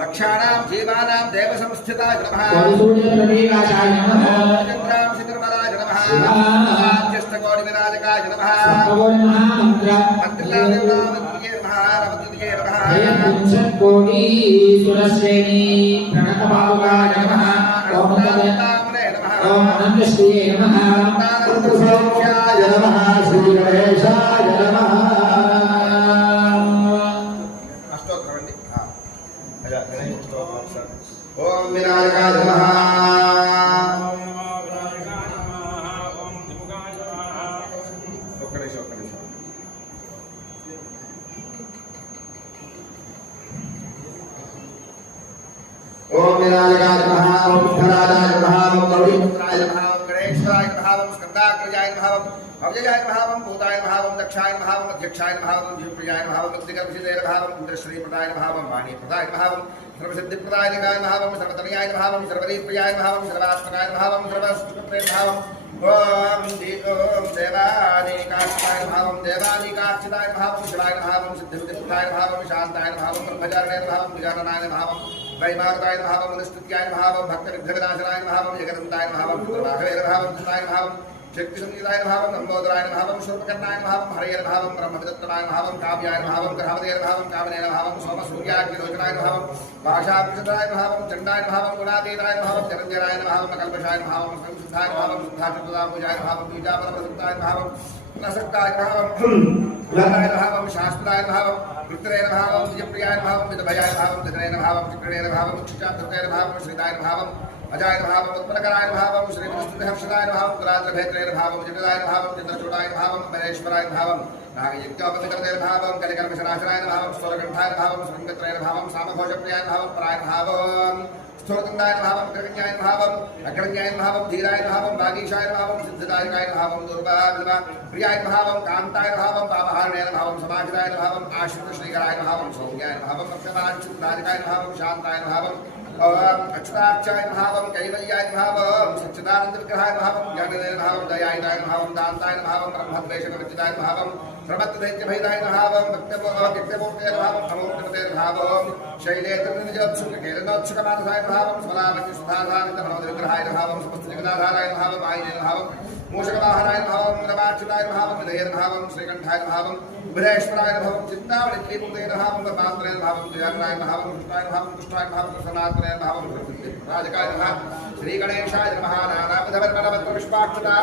रक्षाणां जीवानां देव संस्थिताय नमः सूर्यप्रतीकाशाय नमः चन्द्रां सितर्मलाय नमः ज्येष्ठकोटिविनायकाय नमः मंत्रिलादेवतामन्त्रिये नमः रमन्त्रिये नमः कोटीश्वरश्रेणी प्रणतभावकाय नमः ओम अनन्तश्रिये नमः अनन्तसौख्याय नमः श्री गणेशाय नमः ओम विनायकाय नमः ओम विनायकाय नमः ओम विघ्नराजाय नमः ओम गौरीपुत्राय नमः ओम गणेशाय नमः ओम स्कंदाग्रजाय नमः ओम अव्ययाय नमः ओम भूताय नमः ओम दक्षाय नमः ओम अध्यक्षाय नमः ओम जीवप्रियाय नमः ओम मुक्तिकर्षिते नमः ओम इंद्रश्रीप्रदाय नमः ओम वाणीप्रदाय नमः ओम सर्वसिद्धिप्रदाय नमः ओम सर्वतनयाय नमः ओम सर्वरीप्रियाय नमः ओम सर्वात्मकाय नमः ओम सर्वसुखप्रिय नमः ओम ओम देवादिकाक्षिताय नमः ओम देवादिकाक्षिताय नमः ओम शिवाय नमः ओम सिद्धिप्रदाय नमः ओम शांताय नमः ओम ब्रह्मचारिणे नमः ओम विजाननाय नमः ओम वैमार्गाय नमः ओम स्तुत्याय नमः ओम भक्तविघ्नविनाशनाय नमः ओम जगदन्ताय नमः ओम दुर्वाहवे नमः ओम सुताय नमः ओम शक्ति संगीताय नमः ओम लंबोदराय नमः ओम शूर्पकर्णाय नमः ओम हरये नमः ओम ब्रह्मविदत्तनाय नमः ओम काव्याय नमः ओम ग्रहवदे नमः ओम कामने नमः ओम सोमसूर्याग्निलोचनाय नमः ओम भाषाप्रसादाय नमः ओम चण्डाय नमः ओम गुणातीताय नमः ओम जगन्यराय नमः ओम कल्पशाय नमः ओम संशुद्धाय नमः ओम शुद्धाचतुर्दापूजाय नमः ओम बीजापरप्रसुक्ताय नमः ओम नसक्ताय नमः ओम गुणाय नमः ओम शास्त्राय नमः ओम रुद्रे नमः ओम विजयप्रियाय नमः ओम विदभयाय नमः ओम विदने नमः ओम चिक्रणे नमः ओम क्षिचातुर्ते नमः ओम श्रीदाय नमः ओम अजाय नमः ओम उत्पलकराय नमः ओम श्री विष्णुहर्षदाय नमः ओम कुलाद्रभेत्रे नमः ओम जगदाय नमः ओम चन्द्रचूडाय नमः ओम महेश्वराय नमः ओम नागयज्ञोपविकर्ते नमः ओम कलिकर्मशनाशनाय नमः ओम स्थूलकण्ठाय नमः ओम श्रृङ्गत्रे नमः ओम सामघोषप्रियाय नमः ओम पराय नमः ओम स्थूलतुण्डाय नमः ओम अग्रगण्याय नमः ओम अग्रगण्याय नमः ओम धीराय नमः ओम वागीशाय नमः ओम सिद्धिदायकाय नमः ओम दुर्वाविल्वा प्रियाय नमः ओम कान्ताय नमः ओम पापहारणे नमः ओम समाहिताय नमः ओम आश्रितश्रीकराय नमः ओम सौम्याय नमः ओम अक्षमाञ्चितदायकाय नमः ओम शान्ताय नमः ओम अच्युताक्षाय नमः ओम कैवल्याय नमः ओम सच्चिदानन्दविग्रहाय नमः ओम ज्ञानदे नमः ओम दयायिताय नमः ओम दान्ताय नमः ओम ब्रह्मद्वेषविवर्जिताय नमः ओम प्रमत्तदैत्यभयदाय नमः ओम व्यक्तमूर्ते नमः ओम अमूर्तमते नमः ओम शैलेन्द्रनिजोत्सुककेरनोत्सुकमानसाय नमः ओम स्मलामन्युसुधाधारितमनोदविग्रहाय नमः ओम समस्तजगदाधाराय नमः ओम आयिने नमः ओम मूषकवाहनाय नमः ओम रमाच्युताय नमः ओम विधये नमः ओम श्रीकण्ठाय नमः ओम विघ्नेश्वराय नमः ओम चिन्तामणिक्लीपुते नमः ओम पात्रय नमः ओम तुजानाय नमः ओम कृष्णाय नमः ओम कृष्णाय नमः ओम सनातनाय नमः ओम राजकाय नमः श्री गणेशाय नमः नानाविधवर्णनवत्रपुष्पाक्षता